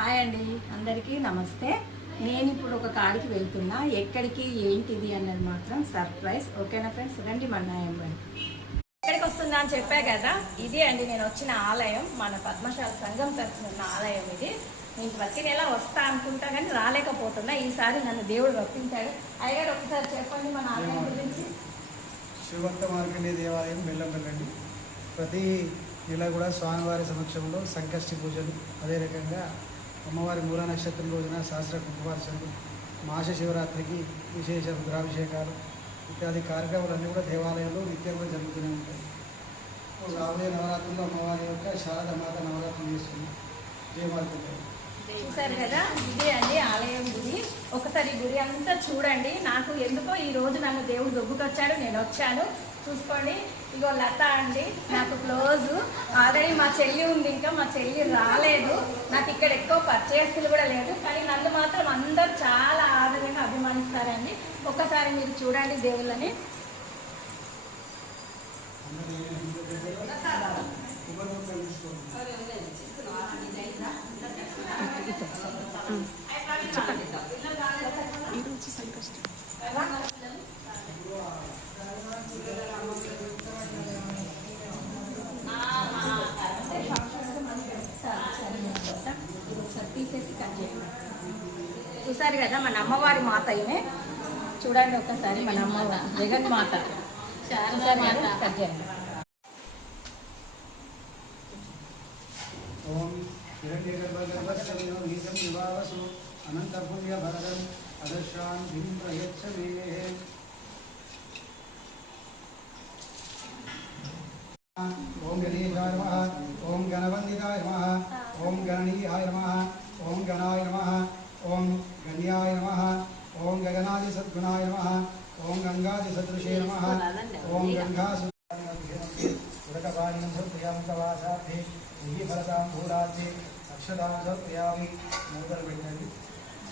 Hi అండి, అందరికీ నమస్తే. నేను ఇప్పుడు ఒక కాడికి వెళ్తున్నా. ఎక్కడికి, ఏంటిది అన్నది మాత్రం సర్ప్రైజ్. ఓకేనా ఫ్రెండ్స్? రండి మన నాయంబడి. ఎక్కడికి వస్తుందా అని చెప్పా కదా, ఇది అండి నేను వచ్చిన ఆలయం. మన పద్మశాల సంఘం తరఫున ఉన్న ఆలయం ఇది. నేను ప్రతి నెల వస్తా అనుకుంటా కానీ రాలేకపోతున్నా. ఈసారి నన్ను దేవుడు రప్పించాడు. అయ్యగారు ఒకసారి చెప్పండి మన ఆలయం గురించి. శ్రీభక్త మార్కండేయ దేవాలయం బెల్లంపల్లి. ప్రతి నెల కూడా స్వామివారి సమక్షంలో సంకష్టి పూజలు, అదే రకంగా అమ్మవారి మూల నక్షత్రం రోజున సహస్ర కుంకుమార్చనలు, మాస శివరాత్రికి విశేష రుద్రాభిషేకాలు ఇత్యాది కార్యక్రమాలన్నీ కూడా దేవాలయంలో నిత్యం కూడా జరుగుతూనే ఉంటాయి. రాబోయే నవరాత్రుల్లో అమ్మవారి యొక్క శారదమాత నవరాత్రులు చేస్తుంది. జయమాత. చూసారు కదా, ఇదే అండి ఆలయం గుడి. ఒకసారి గుడి అంతా చూడండి. నాకు ఎందుకో ఈ రోజు నన్ను దేవుడు దొబ్బుకొచ్చాడు, నేను వచ్చాను. చూసుకోండి, ఇగో లత అండి నాకు క్లోజ్. ఆల్రెడీ మా చెల్లి ఉంది, ఇంకా మా చెల్లి రాలేదు. నాకు ఇక్కడ ఎక్కువ పర్చేస్తులు కూడా లేదు, కానీ నన్ను మాత్రం అందరూ చాలా ఆదరంగా అభిమానిస్తారండి. ఒక్కసారి మీరు చూడండి దేవుళ్ళని. తీసేసి కట్ చేయండి. చూసారు కదా మన అమ్మవారి మాత అయినే. చూడండి ఒక్కసారి మన అమ్మవారి జగన్ మాత. చూసారు కదా, కట్ చేయండి. ఓం హిరణ్యగర్భగర్భశ్చ వివావసు అనంత పుణ్య భరదం అదర్శాంతిం ప్రయచ్చమే. ఓం గణేశాయ నమః, ఓం గణవందితాయ నమః, ఓం గణనీయాయ నమః, ఓం గణాయ నమః, ఓం గణ్యాయ నమః, ఓం గగనాది సద్గుణాయ నమః, ఓం గంగాది సదృశే నమః, ఓం గంగాసు ఉదకపాణిం సత్యామంతవాసాభి భరతాం భూరాజే అక్షదాం సత్యామి. మూతలు పెట్టండి.